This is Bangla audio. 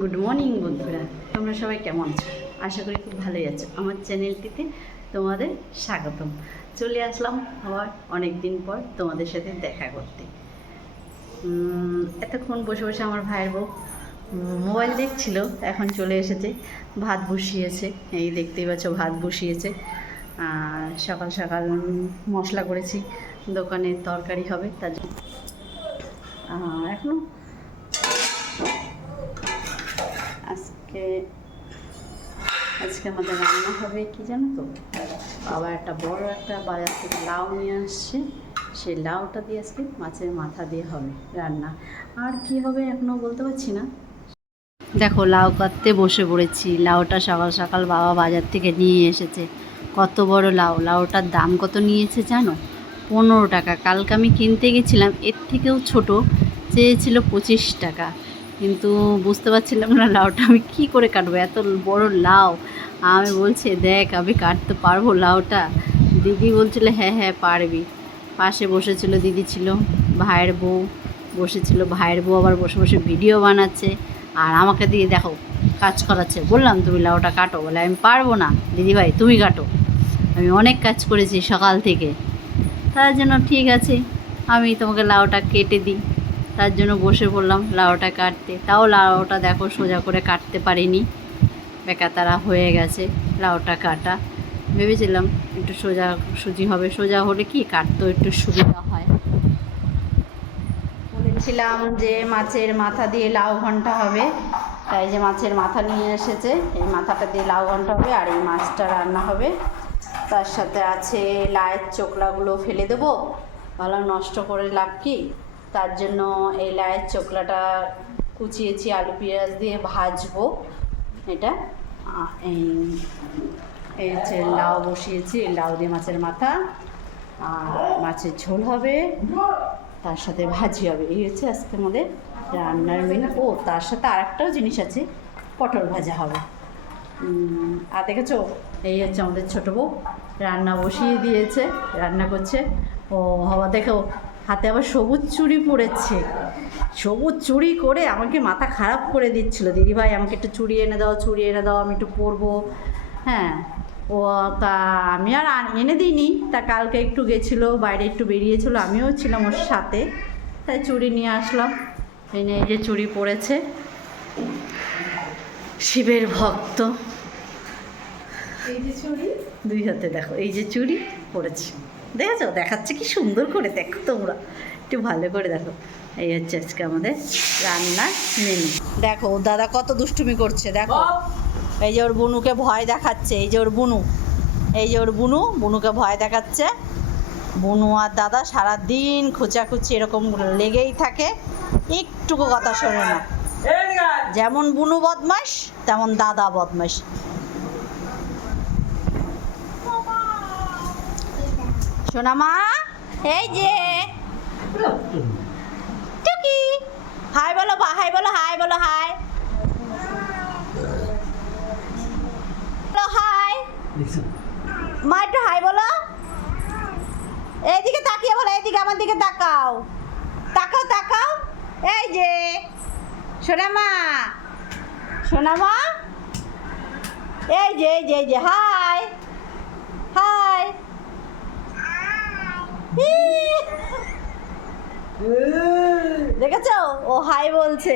গুড মর্নিং বন্ধুরা, তোমরা সবাই কেমন আছো? আশা করি খুব ভালোই আছো। আমার চ্যানেলটিতে তোমাদের স্বাগতম। চলে আসলাম আবার অনেক দিন পর তোমাদের সাথে দেখা করতে। এতক্ষণ বসে বসে আমার ভাইয়ের বউ মোবাইল দেখছিল, এখন চলে এসেছে, ভাত বসিয়েছে। এই দেখতেই পাচ্ছ, ভাত বসিয়েছে। সকাল সকাল মশলা করেছি, দোকানের তরকারি হবে তার জন্য। এখনও আজকে আমাদের রান্না হবে কি জানো তো, বাবা একটা বড় একটা বাজার থেকে লাউ নিয়ে আসছে, সেই লাউটা দিয়ে আজকে মাছের মাথা দিয়ে হবে রান্না। আর কি হবে এখনও বলতে পারছি না। দেখো, লাউ কাটতে বসে পড়েছি। লাউটা সকাল সকাল বাবা বাজার থেকে নিয়ে এসেছে। কত বড় লাউ! লাউটার দাম কত নিয়েছে জানো? 15 টাকা। কালকে আমি কিনতে গেছিলাম, এর থেকেও ছোট চেয়েছিল 25 টাকা। কিন্তু বুঝতে পারছিলাম না লাউটা আমি কী করে কাটবো, এত বড় লাউ। আমি বলছি, দেখ আমি কাটতে পারবো লাউটা? দিদি বলছিল হ্যাঁ হ্যাঁ পারবি। পাশে বসেছিল দিদি, ছিল ভাইয়ের বউ বসেছিল। ভাইয়ের বউ আবার বসে বসে ভিডিও বানাচ্ছে আর আমাকে দিয়ে দেখো কাজ করাচ্ছে। বললাম তুমি লাউটা কাটো, বলে আমি পারবো না দিদিভাই, তুমি কাটো, আমি অনেক কাজ করেছি সকাল থেকে। তার জন্য ঠিক আছে, আমি তোমাকে লাউটা কেটে দিই। তার জন্য বসে পড়লাম লাউটা কাটতে। তাও লাউটা দেখো সোজা করে কাটতে পারিনি, বেকাতারা হয়ে গেছে লাউটা কাটা। ভেবেছিলাম একটু সোজা সুজি হবে, সোজা হলে কি কাটতেও একটু সুবিধা হয়। বলেছিলাম যে মাছের মাথা দিয়ে লাউ ঘন্টা হবে, তাই যে মাছের মাথা নিয়ে এসেছে, এই মাথাটা দিয়ে লাউ ঘন্টা হবে আর এই মাছটা রান্না হবে। তার সাথে আছে লাউয়ের চোকলাগুলো ফেলে দেবো, ভালো নষ্ট করে লাভ কি। তার জন্য এই লাউয়ের চোকলাটা কুচিয়েছি, আলু পেঁয়াজ দিয়ে ভাজবো। এটা এই হচ্ছে লাউ বসিয়েছি, লাউ দিয়ে মাছের মাথা আর মাছের ঝোল হবে, তার সাথে ভাজি হবে। এই হচ্ছে আজকে আমাদের রান্নার মেনু। ও তার সাথে আরেকটাও জিনিস আছে, পটল ভাজা হবে। আর দেখেছো, এই হচ্ছে আমাদের ছোটো বউ রান্না বসিয়ে দিয়েছে, রান্না করছে। ও বাবা দেখো, হাতে আবার সবুজ চুড়ি পরেছে। সবুজ চুড়ি করে আমাকে মাথা খারাপ করে দিচ্ছিল, দিদিভাই আমাকে একটু চুড়ি এনে দাও, চুড়ি এনে দাও, আমি একটু পরবো। হ্যাঁ, ও তা আমি আর এনে দিইনি। তা কালকে একটু গেছিলো বাইরে, একটু বেরিয়েছিলো, আমিও ছিলাম ওর সাথে, তাই চুড়ি নিয়ে আসলাম। এই যে চুড়ি পরেছে, শিবের ভক্ত। এই যে চুড়ি দুই হাতে দেখো, এই যে চুড়ি পরেছে, দেখেছো? দেখাচ্ছে কি সুন্দর করে, দেখো তোমরা একটু ভালো করে দেখো। এই হচ্ছে আজকে আমাদের রান্নার মেনু। দেখো দাদা কত দুষ্টুমি করছে, দেখো এই যে ওর বুনুকে ভয় দেখাচ্ছে, এই যে ওর বুনু, এই যে ওর বুনুকে ভয় দেখাচ্ছে। বুনু আর দাদা সারাদিন খোঁচাখুচি এরকম লেগেই থাকে, একটুকু কথা শোনে না। যেমন বুনু বদমাস তেমন দাদা বদমাস। সোনা মা, এই যে টুকি, হাই বলো, হাই বলো, হাই বলো, হাই হাই মা, একটু হাই বলো। এইদিকে তাকিয়ে বলো, এইদিকে আমার দিকে তাকাও, তাকাও তাকাও। এই যে সোনা মা, সোনা মা, এই যে এই যে এই যে হাই হাই। দেখেছো ও হাই বলছে।